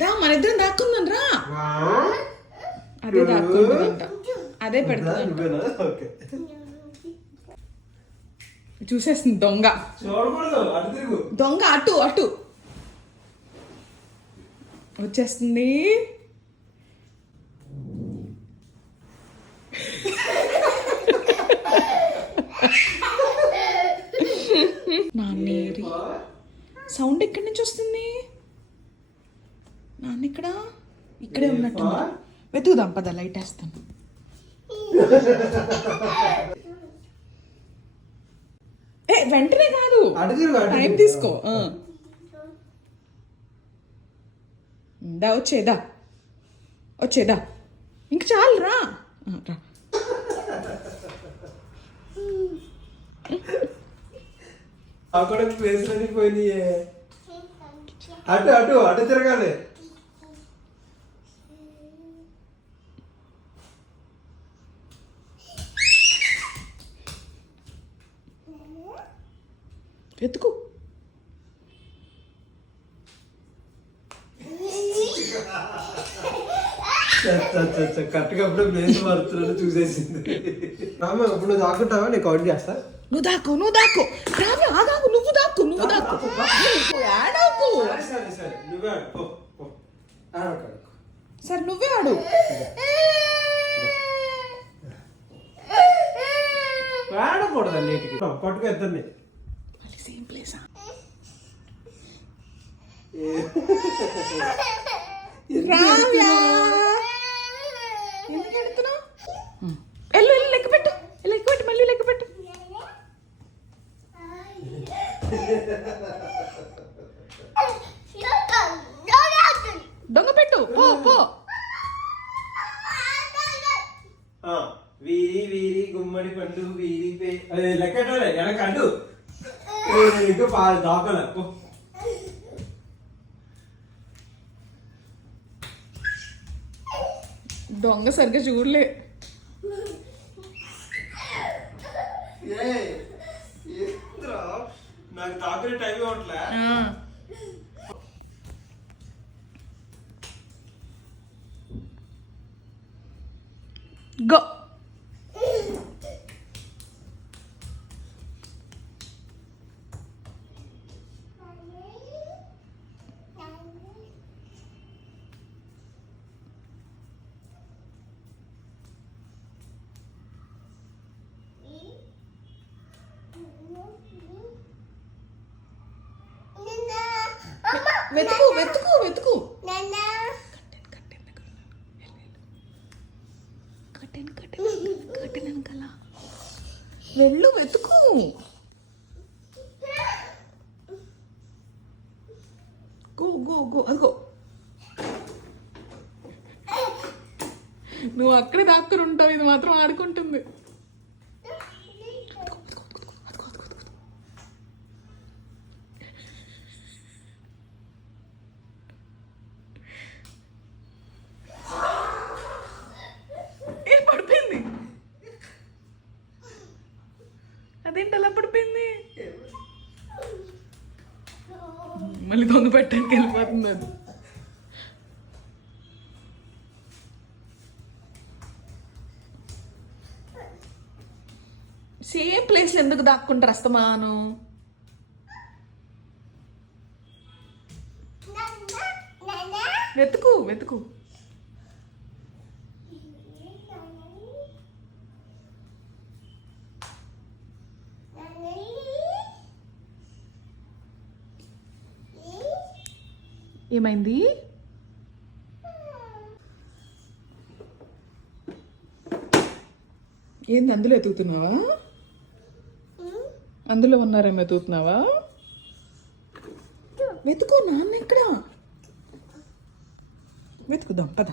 దా మన ఇద్దరం దాక్కుందాం రా. అదే దాక్కుంటుందంట, అదే పెడుతుందంట. చూసేస్తుంది దొంగ. దొంగ అటు అటు వచ్చేస్తుంది. నాన్నేరి సౌండ్ ఎక్కడి నుంచి వస్తుంది? నాన్న ఇక్కడే ఉన్నట్టు. వెతుకుదాం పద, లైట్ వేస్తాను. వెంటనే కాదు, టైం తీసుకో. వచ్చేదా ఇంక చాలు రా. అక్కడ ప్లేస్లన్నీ పోయినాయే. అటు అటు అటు తిరగాలి. వెతుకు. కరెక్ట్గా అప్పుడే ప్లేస్ మారుతున్నాడు చూసేసింది. రామ ఇప్పుడు నువ్వు దాక్కుంటావా? నేను కౌంట్ చేస్తా. నువ్వు దాక్కు రావి. ఆగాకు, నువ్వు దాక్కు ఆడాకు. సరే నువ్వే ఆడు. ఆడకూడదు నీటికి. పట్టుకు ఎత్తండి. మళ్ళీ సేమ్ ప్లేసా? ఎందుకు ఎడుతున్నావు? వెళ్ళు లెక్క పెట్టు, మళ్ళీ లెక్క పెట్టు. దొంగ పెట్టు, పో. వీరి వీరి గుమ్మడి పండు వీరి లెక్కటాలే ఎనకండు ఇంకా దాకలే. దొంగ సరిగ్గా చూడలే. నాకు తాకునే టైం ఇవ్వట్లే. గో. వెతుకు. కట్టెన్ వెనకాల వెళ్ళు, వెతుకు. గో అదిగో. నువ్వు అక్కడే దాక్కుని ఉంటావు, ఇది మాత్రం ఆడుకుంటుంది. పడిపోయింది. అదేంటి అలా పడిపోయింది? మళ్ళీ దొంగ పెట్టడానికి వెళ్ళిపోతుంది అది. సేమ్ ప్లేస్ ఎందుకు దాక్కుంటారు అస్తమాను? వెతుకు. ఏమైంది? ఏంది అందులో ఎతుకుతున్నావా? అందులో ఉన్నారేమో ఎతుకుతున్నావా? వెతుకు. నాన్న ఎక్కడా? వెతుకుదాం పద.